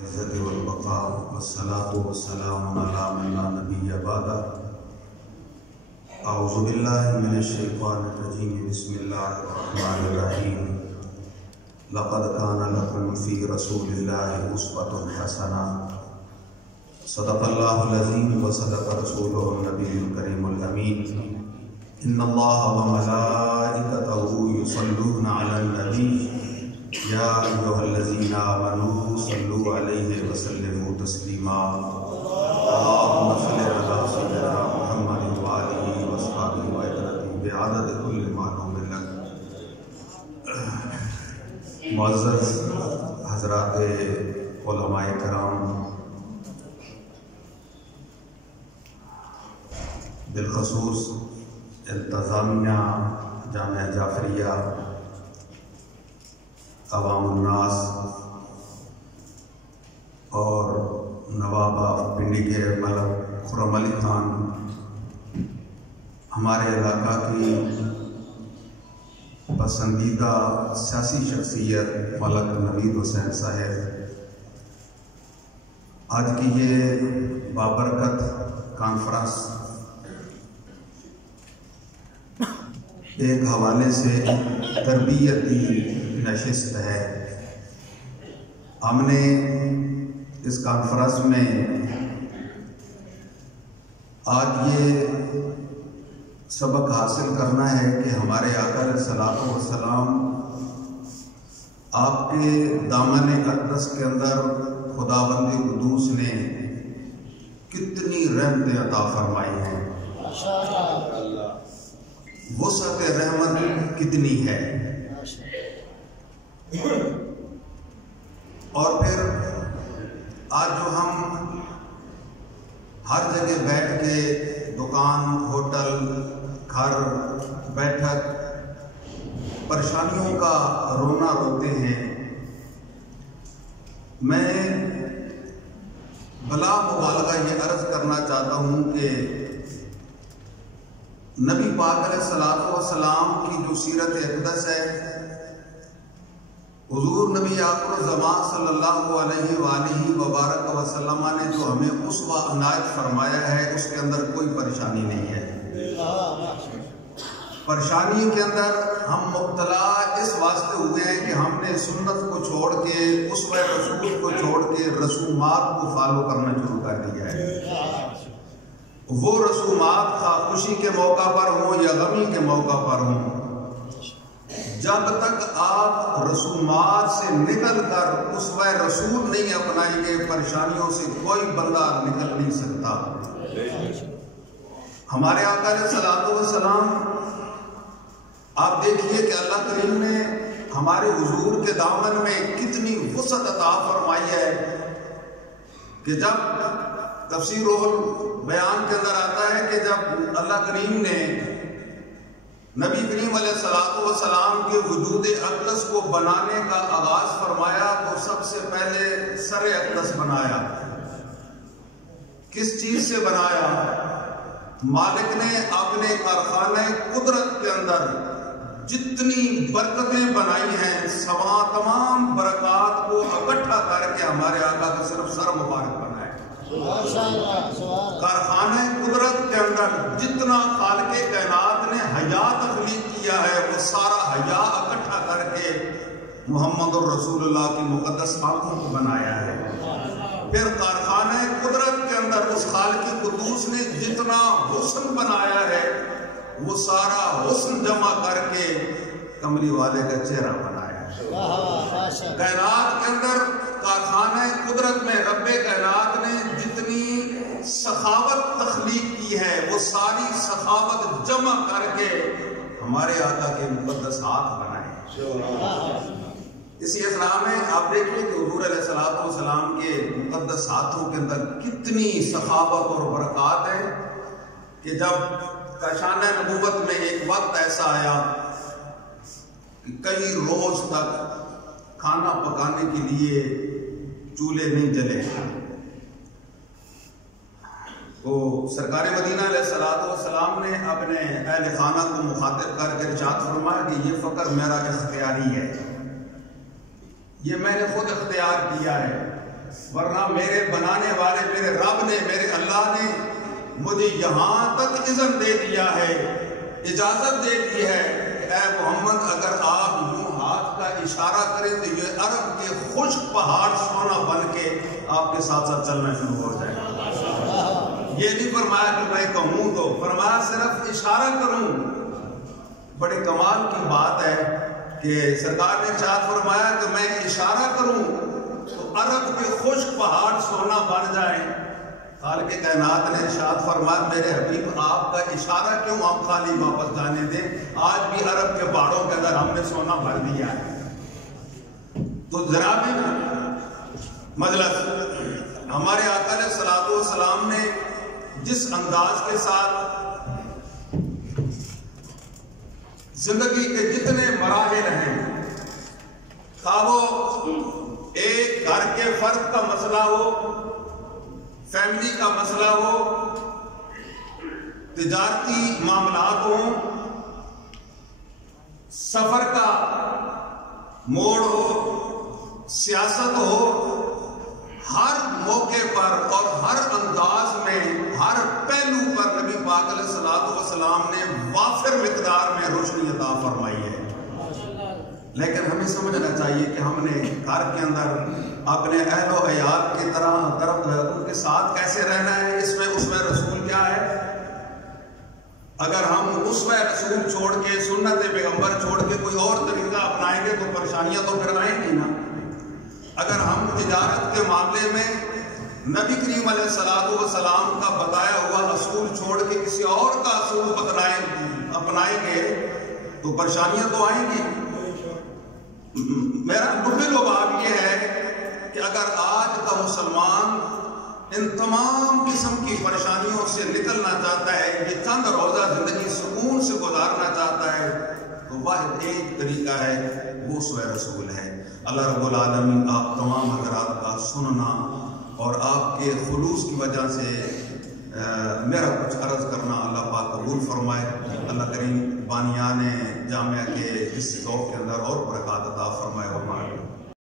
العزة والبقاء والصلاة والسلام على من لا نبي بعده. أعوذ بالله من الشيطان الرجيم. بسم الله الرحمن الرحيم. لقد كان لكم في رسول الله أسوة حسنة. صدق الله العظيم وصدق رسوله النبي الكريم الأمين. إن الله وملائكته يصلون على النبي يا أيها الذين آمنوا صلوا عليه وسلموا تسليما. اللهم صل على سيدنا محمد وآله وصحبه وسلم بعدد كل معلوم لك. معزز حضرات علماء کرام، بالخصوص انتظامیہ جامعہ جعفریہ، عوام الناس اور نواب آف پنڈی کے ملک خرم علی خان، ہمارے علاقہ کی پسندیدہ سیاسی شخصیت ملک نوید حسین صاحب، آج کی یہ بابرکت کانفرنس ایک حوالے سے تربیتی نشست ہے. ہم نے اس کانفرنس میں آج یہ سبق حاصل کرنا ہے کہ ہمارے آقا علیہ الصلوۃ والسلام آپ کے دامن اقدس کے اندر خداوند قدوس نے کتنی رحمتیں عطا فرمائی ہیں، وسعت رحمت کتنی ہے. اور پھر آج جو ہم ہر جگہ بیٹھ کے دکان، ہوٹل، گھر، بیٹھک پریشانیوں کا رونا روتے ہیں، میں بلا مبالغہ یہ عرض کرنا چاہتا ہوں کہ نبی پاک علیہ الصلوۃ والسلام کی جو سیرت اقدس ہے، حضور نبی آخر الزمان صلی اللہ علیہ وآلہ وبارک وسلم نے جو ہمیں اسوہ عنایت فرمایا ہے، اس کے اندر کوئی پریشانی نہیں ہے. پریشانی کے اندر ہم مبتلا اس واسطے ہوئے ہیں کہ ہم نے سنت کو چھوڑ کے، اسوہ رسول کو چھوڑ کے رسومات کو فالو کرنا شروع کر دیا ہے. وہ رسومات تھا خوشی کے موقع پر ہوں یا غمی کے موقع پر ہوں، جب تک آپ رسومات سے نکل کر اسوہ رسول نہیں اپنائیں گے، پریشانیوں سے کوئی بندہ نکل نہیں سکتا. ہمارے آقا علیہ الصلوۃ والسلام، آپ دیکھیے کہ اللہ کریم نے ہمارے حضور کے دامن میں کتنی وسعت عطا فرمائی ہے کہ جب تفسیر بیان کے اندر آتا ہے کہ جب اللہ کریم نے نبی کریم علیہ الصلوۃ والسلام کے وجود اقدس کو بنانے کا آغاز فرمایا تو سب سے پہلے سر اقدس بنایا. کس چیز سے بنایا؟ مالک نے اپنے کارخانہ قدرت کے اندر جتنی برکتیں بنائی ہیں، سوا تمام برکات کو اکٹھا کر کے ہمارے آقا کا صرف سر مبارک بنایا. کارخانہ قدرت کے اندر جتنا خالق کائنات نے حیا تخلیق کیا ہے، وہ سارا حیا اکٹھا کر کے محمد الرسول اللہ کی مقدس آنکھوں کو بنایا ہے. پھر کارخانہ قدرت کے اندر اس خالق قدوس نے جتنا حسن بنایا ہے، وہ سارا حسن جمع کر کے کملی والے کا چہرہ بنایا ہے. کائنات کے اندر کارخانہ قدرت میں رب کائنات نے جتنی سخاوت تخلیق کی ہے، وہ ساری سخاوت جمع کر کے ہمارے آقا کے مقدس ہاتھ بنائے. اسی اسلام میں آپ دیکھیں کہ حضور علیہ الصلوۃ والسلام کے مقدس ہاتھوں کے اندر کتنی سخاوت اور برکات ہے کہ جب کاشانہ نبوت میں ایک وقت ایسا آیا کہ کئی روز تک کھانا پکانے کے لیے چولہے نہیں جلے، تو سرکار مدینہ علیہ الصلوۃ والسلام نے اپنے اہل خانہ کو مخاطب کر کے ارشاد فرمایا کہ یہ فقر میرا اختیاری ہے، یہ میں نے خود اختیار کیا ہے. ورنہ میرے بنانے والے میرے رب نے میرے اللہ نے مجھے یہاں تک اذن دے دیا ہے، اجازت دے دی ہے کہ اے محمد اگر آپ یوں ہاتھ کا اشارہ کریں تو یہ عرب کے خشک پہاڑ سونا بن کے آپ کے ساتھ ساتھ چلنا شروع ہو جائے. یہ نہیں فرمایا کہ میں کہوں تو، فرمایا صرف اشارہ کروں. بڑے کمال کی بات ہے کہ سرکار نے ارشاد فرمایا کہ میں اشارہ کروں تو عرب کے خشک پہاڑ سونا بن جائیں. خالق کائنات نے ارشاد فرمایا میرے حبیب آپ کا اشارہ کیوں آپ خالی واپس جانے دیں، آج بھی عرب کے پہاڑوں کے اندر ہم نے سونا بھر دیا ہے. تو جناب مجلس ہمارے آقا علیہ الصلوۃ والسلام نے جس انداز کے ساتھ زندگی کے جتنے مراحل ہیں، خواہ وہ ایک گھر کے فرد کا مسئلہ ہو، فیملی کا مسئلہ ہو، تجارتی معاملات ہوں، سفر کا موڑ ہو، سیاست ہو، ہر موقع پر اور ہر انداز میں ہر پہلو پر نبی پاک علیہ الصلوۃ والسلام نے وافر مقدار میں روشنی عطا فرمائی ہے. لیکن ہمیں سمجھنا چاہیے کہ ہم نے گھر کے اندر اپنے اہل و عیال کی طرف ان کے ساتھ کیسے رہنا ہے. اس میں اسوہ رسول کیا ہے؟ اگر ہم اسوہ رسول چھوڑ کے سنت پیغمبر چھوڑ کے کوئی اور طریقہ اپنائیں گے تو پریشانیاں تو پھر آئیں گی نا. اگر ہم تجارت کے معاملے میں نبی کریم علیہ الصلوۃ والسلام کا بتایا ہوا اصول چھوڑ کے کسی اور کا اصول اپنائیں گے تو پریشانیاں تو آئیں گی. میرا مطلب بات یہ ہے کہ اگر آج کا مسلمان ان تمام قسم کی پریشانیوں سے نکلنا چاہتا ہے، یہ چند روزہ زندگی سکون سے گزارنا چاہتا ہے، تو واحد ایک طریقہ ہے، وہ اسوہ رسول ہے. اللہ رب العالمین آپ تمام حضرات کا سننا اور آپ کے خلوص کی وجہ سے میرا کچھ عرض کرنا اللہ پاک قبول فرمائے. اللہ کریم بانیان جامعہ کے اس ذوق کے اندر اور برکات عطا فرمائے.